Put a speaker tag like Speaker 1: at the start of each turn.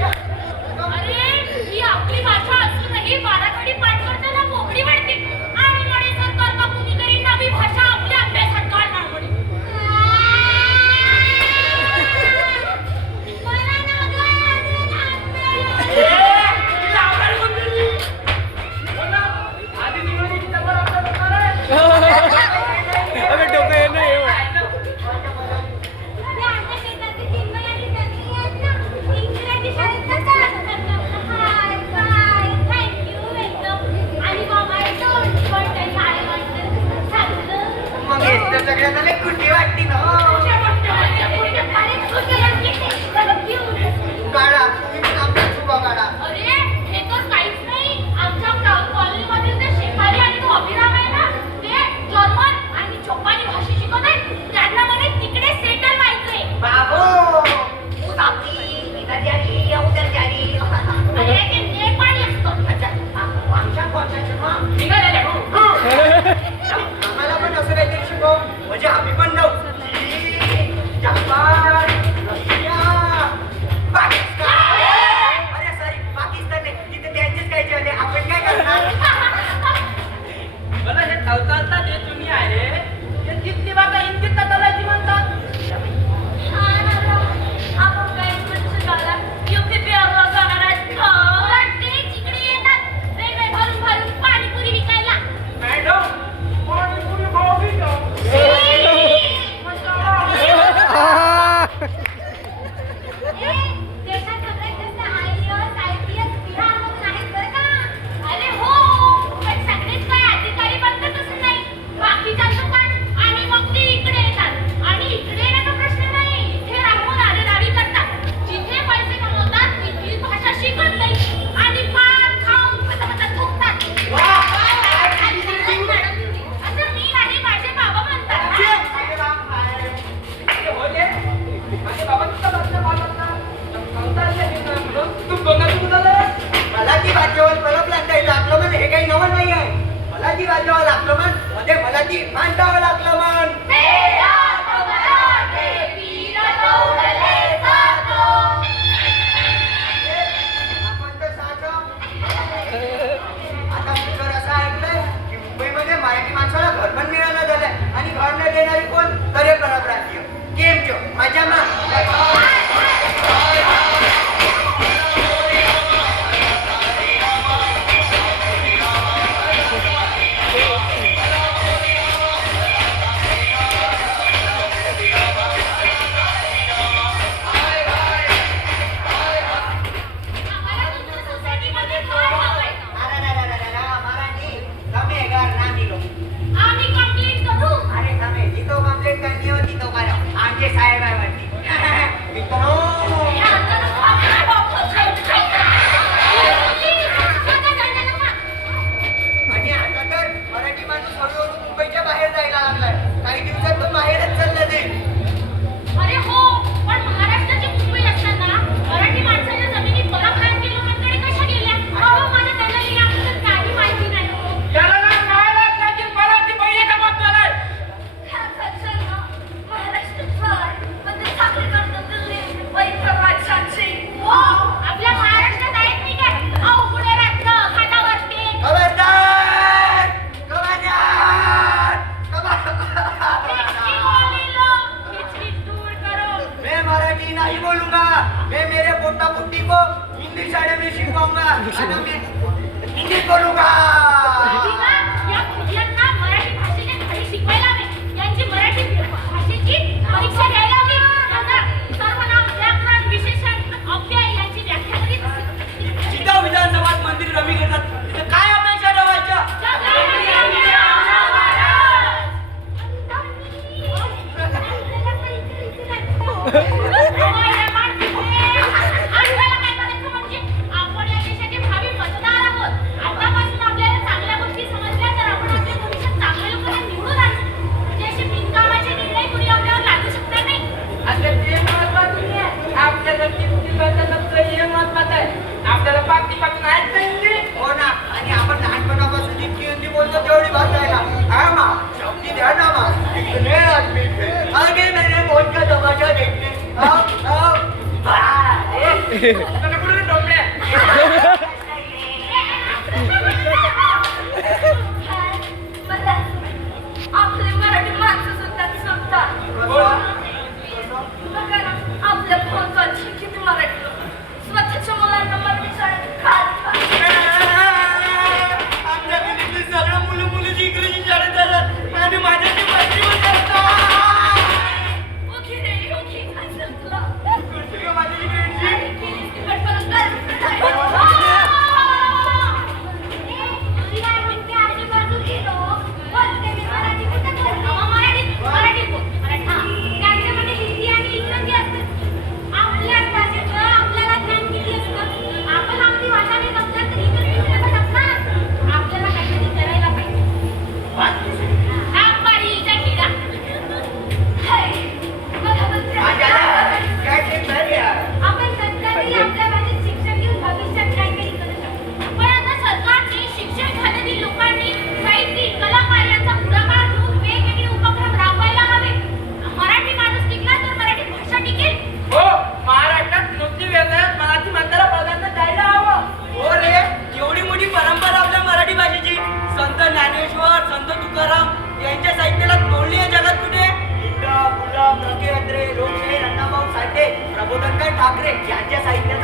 Speaker 1: अरे
Speaker 2: ही आपली भाषा असूनही बाराखडी पाठवत. सगळ्यांना कुठे
Speaker 3: वाटते ना कुत्ता कुत्ती को
Speaker 1: हिंदी शाळेत मी शिकवाऊंगा। हिंदी
Speaker 3: करूंगा बालपणीपासून आहेत का
Speaker 1: हो ना. आणि आपण लहानपणापासून जितकी हिंदी बोलतो तेवढी भाषा आहे ना. हा मा शब्दी द्या ना मा. इतने आदमी थे. आगे मैंने मौत का तमाशा देखने. आओ आओ
Speaker 2: अरे
Speaker 1: आग्रह यांच्या साहित्य